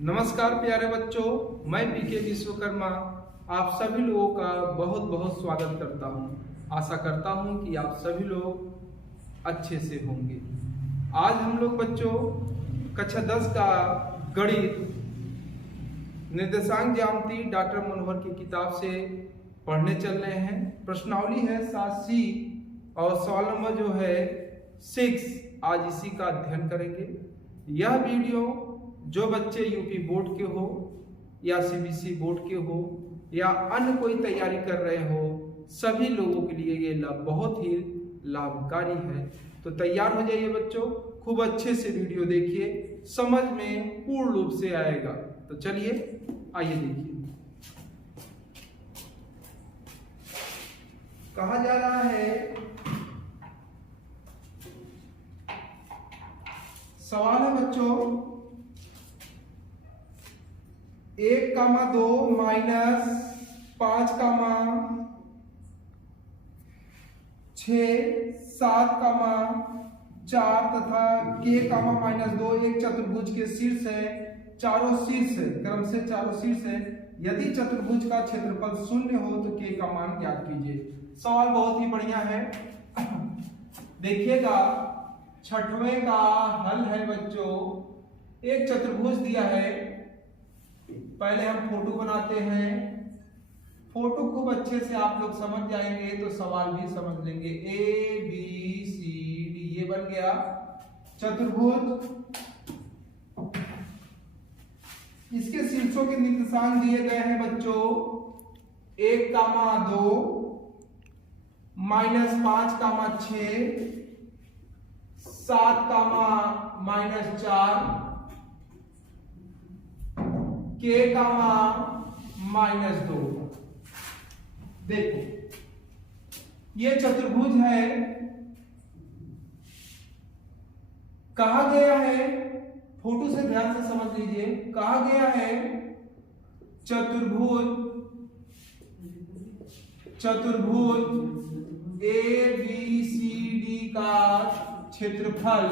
नमस्कार प्यारे बच्चों, मैं पीके विश्वकर्मा आप सभी लोगों का बहुत बहुत स्वागत करता हूं। आशा करता हूं कि आप सभी लोग अच्छे से होंगे। आज हम लोग बच्चों कक्षा 10 का गणित निर्देशांक ज्यामिति डॉक्टर मनोहर की किताब से पढ़ने चल रहे हैं। प्रश्नावली है 7C और सवाल नंबर जो है 6। आज इसी का अध्ययन करेंगे। यह वीडियो जो बच्चे यूपी बोर्ड के हो या सीबीएसई बोर्ड के हो या अन्य कोई तैयारी कर रहे हो, सभी लोगों के लिए ये बहुत ही लाभकारी है। तो तैयार हो जाइए बच्चों, खूब अच्छे से वीडियो देखिए, समझ में पूर्ण रूप से आएगा। तो चलिए आइए देखिए। कहा जा रहा है, सवाल है बच्चों 1,2 माइनस 5,6 7,4 तथा k माइनस 2 एक चतुर्भुज के शीर्ष है, चारों शीर्ष है, क्रम से चारों शीर्ष है। यदि चतुर्भुज का क्षेत्रफल 0 हो तो k का मान ज्ञात कीजिए। सवाल बहुत ही बढ़िया है। देखिएगा, छठवें का हल है बच्चों। एक चतुर्भुज दिया है, पहले हम फोटो बनाते हैं। फोटो खूब अच्छे से आप लोग समझ जाएंगे तो सवाल भी समझ लेंगे। ABCD ये बन गया चतुर्भुज। इसके शीर्षों के निर्देशांक दिए गए हैं बच्चों 1,2 माइनस 5,6 7, माइनस 4 k माइनस 2। देखो ये चतुर्भुज है। कहा गया है, फोटो से ध्यान से समझ लीजिए, कहा गया है चतुर्भुज ABCD का क्षेत्रफल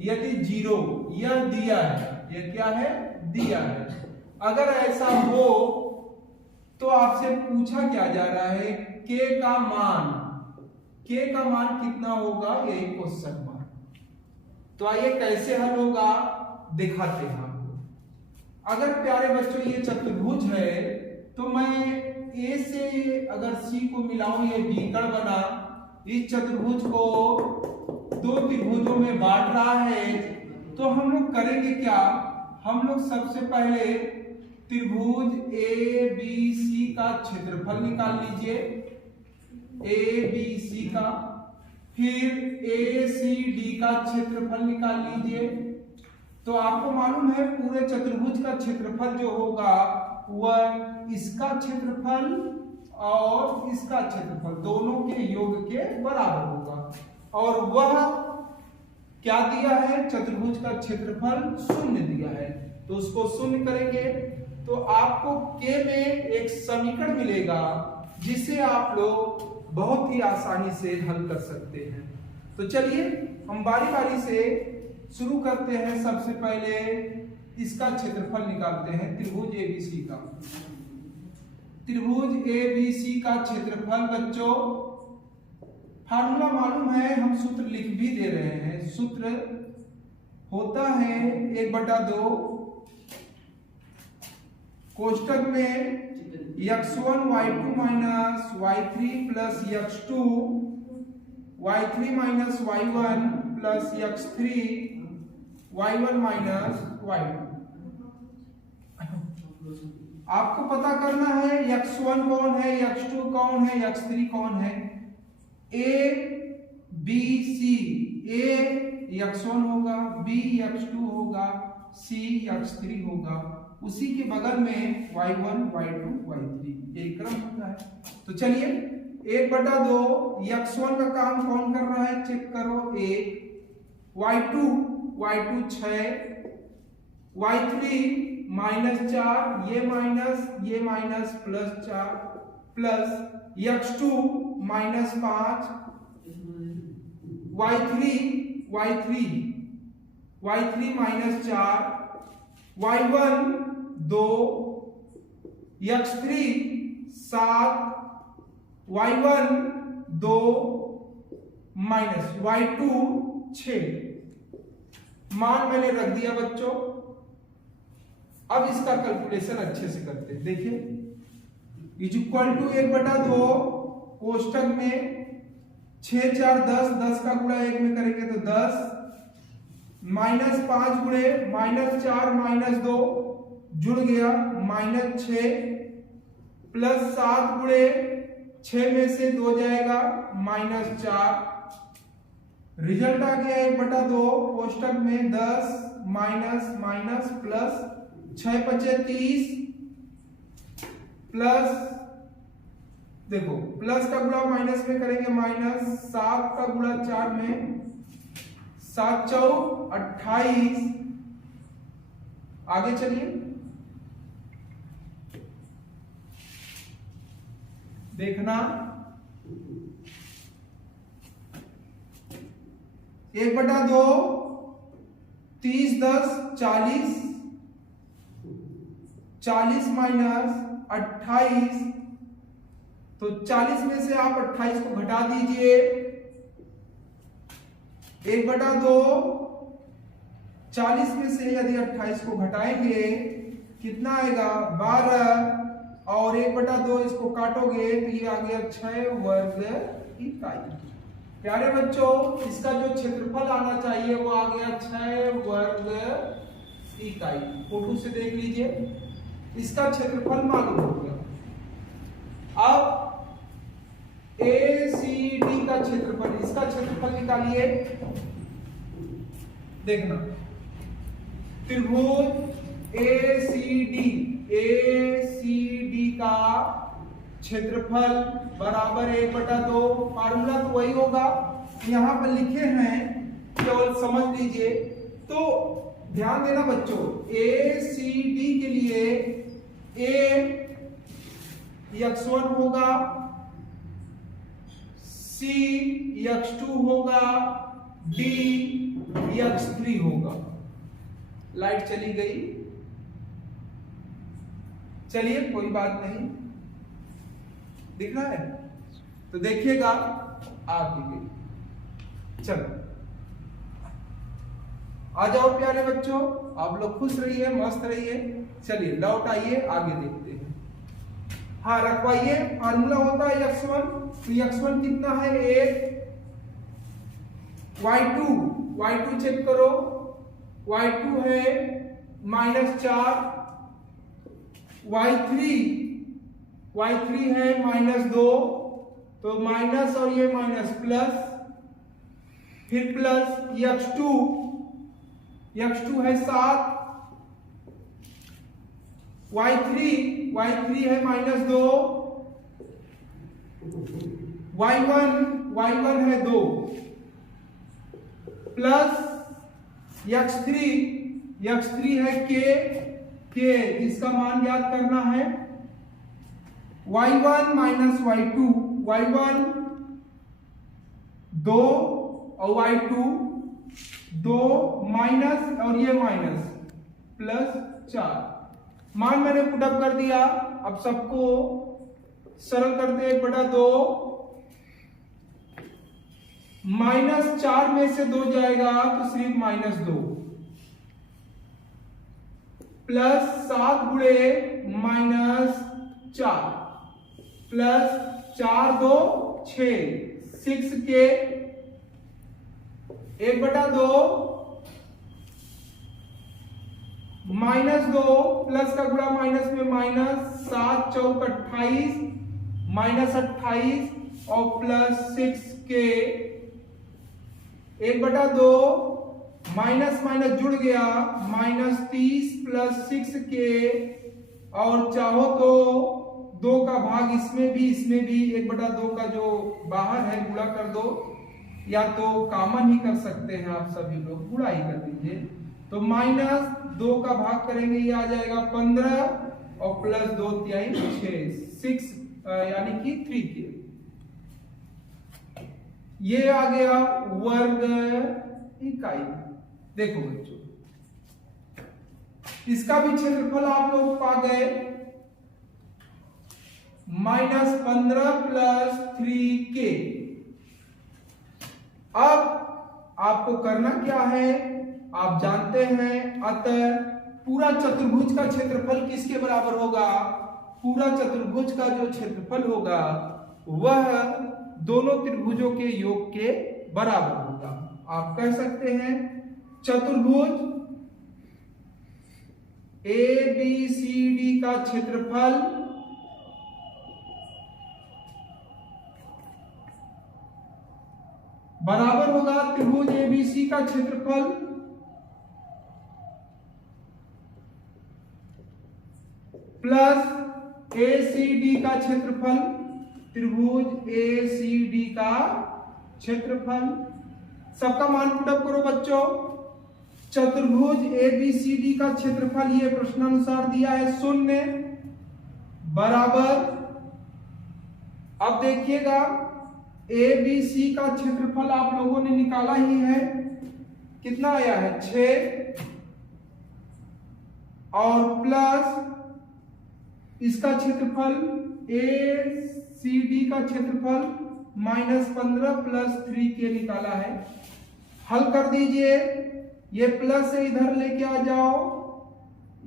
यदि 0 यह दिया है, यह क्या है, दिया है। अगर ऐसा हो तो आपसे पूछा क्या जा रहा है, k का मान कितना होगा, यही क्वेश्चन मार्क। तो आइए कैसे हल होगा दिखाते हैं आपको। अगर प्यारे बच्चों ये चतुर्भुज है तो मैं A से अगर C को मिलाऊं, ये बीकड़ बना। इस चतुर्भुज को 2 त्रिभुजों में बांट रहा है। तो हम लोग करेंगे क्या, हम लोग सबसे पहले त्रिभुज ABC का क्षेत्रफल निकाल लीजिए, ABC का। फिर ACD का क्षेत्रफल निकाल लीजिए। तो आपको मालूम है पूरे चतुर्भुज का क्षेत्रफल जो होगा वह इसका क्षेत्रफल और इसका क्षेत्रफल दोनों के योग के बराबर होगा। और वह क्या दिया है, चतुर्भुज का क्षेत्रफल 0 दिया है। तो उसको 0 करेंगे तो आपको k में एक समीकरण मिलेगा जिसे आप लोग बहुत ही आसानी से हल कर सकते हैं। तो चलिए हम बारी बारी से शुरू करते हैं। सबसे पहले इसका क्षेत्रफल निकालते हैं, त्रिभुज ABC का। त्रिभुज ABC का क्षेत्रफल बच्चों, फार्मूला मालूम है, हम सूत्र लिख भी दे रहे हैं। सूत्र होता है 1/2 कोष्टक में x1 y2 minus y3 plus x2 y3 minus y1 plus x3 y1 minus y2। आपको पता करना है x1 कौन है, x2 कौन है, x3 कौन है। A B C, A x1 होगा, B x2 होगा, C x3 होगा। उसी के बगल में y1 y2 y3 ये क्रम होता है। तो चलिए 1/2 x1 का काम कौन कर रहा है, चेक करो, 1 y2 6 y3 -4 ये minus plus 4 plus x2 -5 y3 -4 y1 2, x3 7, y1 2 minus y2 6। मान मैंने रख दिया बच्चों। अब इसका कैलकुलेशन अच्छे से करते हैं। देखिए इज इक्वल टू 1/2 कोष्टक में 6 4 10, 10 का गुणा 1 में करेंगे तो 10, -5 गुणे -4 -2 जुड़ गया -6, +7 गुणे 6 में से 2 जाएगा -4। रिजल्ट आ गया 1/2 कोष्टक में 10 माइनस माइनस प्लस 6 × 30 प्लस, देखो प्लस का गुणा माइनस में करेंगे माइनस, 7 का गुणा 4 में 7 4 28। आगे चलिए देखना 1/2 30 10 40, 40 माइनस 28, तो 40 में से आप 28 को घटा दीजिए। 1/2 40 में से यदि 28 को घटाएंगे कितना आएगा 12, और 1/2 इसको काटोगे तो ये आ गया 6 वर्ग इकाई। प्यारे बच्चों इसका जो क्षेत्रफल आना चाहिए वो आ गया 6 वर्ग इकाई। फोटो से देख लीजिए इसका क्षेत्रफल मालूम हो गया। अब ACD का क्षेत्रफल, इसका क्षेत्रफल निकालिए। देखना त्रिभुज ACD का क्षेत्रफल बराबर 1/2, फार्मूला तो वही होगा, यहां पर लिखे हैं केवल समझ लीजिए। तो ध्यान देना बच्चों, ACD के लिए A x1 होगा, C x2 होगा, D x3 होगा। लाइट चली गई, चलिए कोई बात नहीं, दिख रहा है तो देखिएगा आ भी गई। चलो आ जाओ प्यारे बच्चों, आप लोग खुश रहिए, मस्त रहिए। चलिए लौट आइए, आगे देखते हैं। हाँ रखवाइए, फार्मूला होता है x1, तो x1 कितना है 1, y2 चेक करो, y2 है -4, y3 है -2, तो माइनस और ये माइनस प्लस, फिर प्लस x2 है 7, y3 है -2, y1 है 2, प्लस x3 है k, इसका मान याद करना है। y1 माइनस y2, y1 2 और y2 2, माइनस और ये माइनस प्लस 4। मान मैंने पुटअप कर दिया। अब सबको सरल करते 1/2, -4 में से 2 जाएगा तो सिर्फ -2, प्लस 7 गुणे -4 प्लस 4 2 6, 6 के 1/2 -2 प्लस का गुणा माइनस में माइनस, 7 4 28 -28 और प्लस 6 के 1/2 माइनस माइनस जुड़ गया -30 प्लस 6 के, और चाहो तो 2 का भाग इसमें भी 1/2 का जो बाहर है गुणा कर दो, या तो कॉमन ही कर सकते हैं आप सभी लोग, गुणा ही कर दीजिए। तो -2 का भाग करेंगे ये आ जाएगा 15 और प्लस 2 तिहाई 6 यानी कि 3 के। ये आ गया वर्ग इकाई। देखो बच्चों इसका भी क्षेत्रफल आप लोग पा गए -15 + 3k। अब आपको करना क्या है, आप जानते हैं, अतः पूरा चतुर्भुज का क्षेत्रफल किसके बराबर होगा? पूरा चतुर्भुज का जो क्षेत्रफल होगा वह दोनों त्रिभुजों के योग के बराबर होगा। आप कह सकते हैं चतुर्भुज ABCD का क्षेत्रफल बराबर होगा त्रिभुज ABC का क्षेत्रफल प्लस ACD का क्षेत्रफल, त्रिभुज ACD का क्षेत्रफल। सबका मान पुटअप करो बच्चों। चतुर्भुज ABCD का क्षेत्रफल ये प्रश्नानुसार दिया है 0 बराबर, अब देखिएगा ABC का क्षेत्रफल आप लोगों ने निकाला ही है, कितना आया है 6, और प्लस इसका क्षेत्रफल ACD का क्षेत्रफल -15 + 3k निकाला है। हल कर दीजिए, ये प्लस से इधर लेके आ जाओ,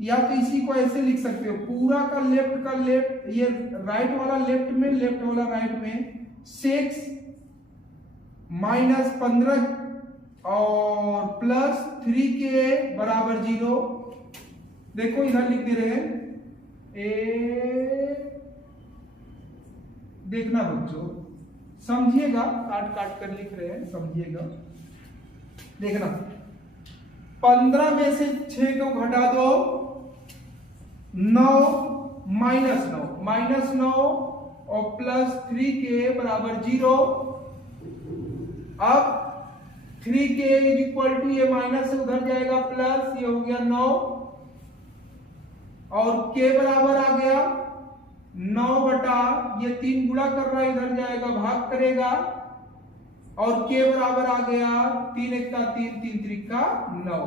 या तो इसी को ऐसे लिख सकते हो, पूरा का लेफ्ट, ये राइट वाला लेफ्ट में, लेफ्ट वाला राइट में, 6 -15 और प्लस 3k बराबर 0। देखो इधर लिख दे रहे हैं, देखना बच्चों, समझिएगा, काट काट कर लिख रहे हैं, समझिएगा, देखना। 15 में से 6 को घटा दो, 9 -9 और प्लस 3k बराबर 0। अब 3k = ये माइनस से उधर जाएगा प्लस, ये हो गया 9 और k बराबर आ गया 9 बटा, ये 3 गुणा कर रहा है, इधर जाएगा भाग करेगा, और k बराबर आ गया 3 × 1 = 3, 3 × 3 = 9,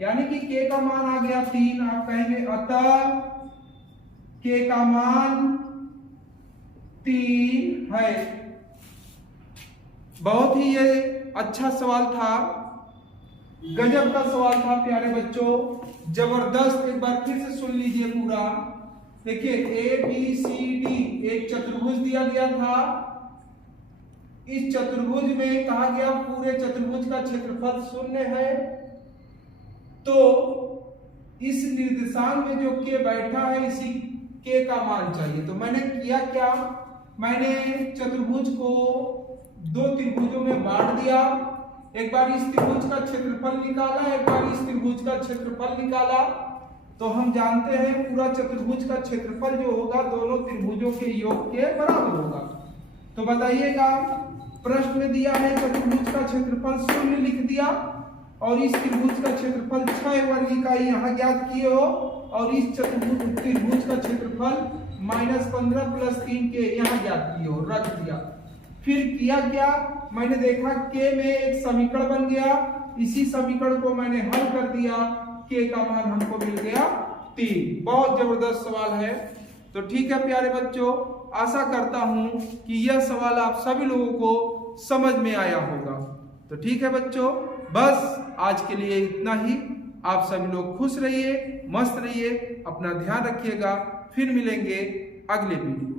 यानी कि k का मान आ गया 3। आप कहेंगे अतः k का मान 3 है। बहुत ही ये अच्छा सवाल था, गजब का सवाल था प्यारे बच्चों, जबरदस्त। एक बार फिर से सुन लीजिए पूरा। देखिए ABCD एक चतुर्भुज दिया गया था, इस चतुर्भुज में कहा गया पूरे चतुर्भुज का क्षेत्रफल 0 है, तो इस निर्देशांक में जो k बैठा है इसी k का मान चाहिए। तो मैंने किया क्या, मैंने चतुर्भुज को 2 त्रिभुजों में बांट दिया, एक बार इस त्रिभुज का क्षेत्रफल निकाला, एक बार इस त्रिभुज का क्षेत्रफल निकाला। तो हम जानते हैं पूरा चतुर्भुज का क्षेत्रफल जो होगा दोनों त्रिभुजों के योग के बराबर होगा। तो बताइएगा, प्रश्न में दिया है चतुर्भुज का क्षेत्रफल 0 लिख दिया, और इस त्रिभुज का क्षेत्रफल 6 वर्ग इकाई यहाँ ज्ञात किए हो, और इस त्रिभुज का क्षेत्रफल -15 + 3k यहाँ ज्ञात किए हो, रख दिया। फिर किया क्या, मैंने देखा k में एक समीकरण बन गया, इसी समीकरण को मैंने हल कर दिया, k का मान हमको मिल गया 3। बहुत जबरदस्त सवाल है। तो ठीक है प्यारे बच्चों, आशा करता हूं कि यह सवाल आप सभी लोगों को समझ में आया होगा। तो ठीक है बच्चों, बस आज के लिए इतना ही। आप सभी लोग खुश रहिए, मस्त रहिए, अपना ध्यान रखिएगा। फिर मिलेंगे अगले वीडियो।